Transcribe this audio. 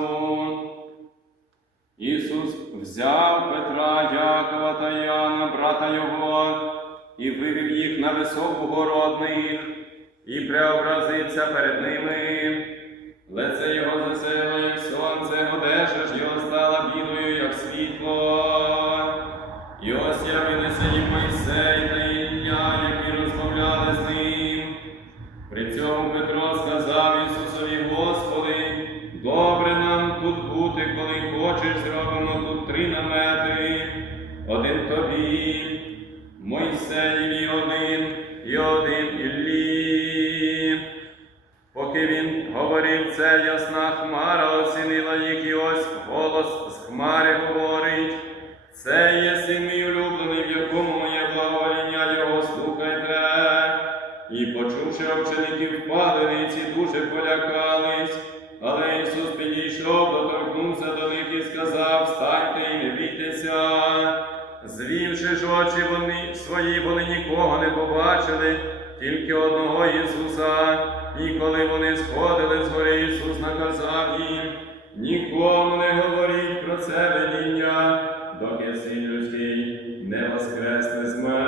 Назару. Ісус взяв Петра, Якова та Яна, брата Його, і вивів їх на високу городних, і преобразився перед ними. Бути, коли хочеш, зробимо тут три намети, один тобі, Мойсеєві один і один Іллі. Поки він говорив це, ясна хмара оцінила їх, і ось голос з хмари говорить. Це є син мій улюблений, в якому моє благовоління його слухайте. І почувши учеників впадениці, дуже полякались. Але Ісус підійшов, доторкнувся до них і сказав: Встаньте і не бійтеся. Звівши ж очі вони свої, вони нікого не побачили, тільки одного Ісуса. І коли вони сходили з гори, Ісус наказав їм, нікому не говоріть про це видіння, доки син людський не воскресне з мертвих.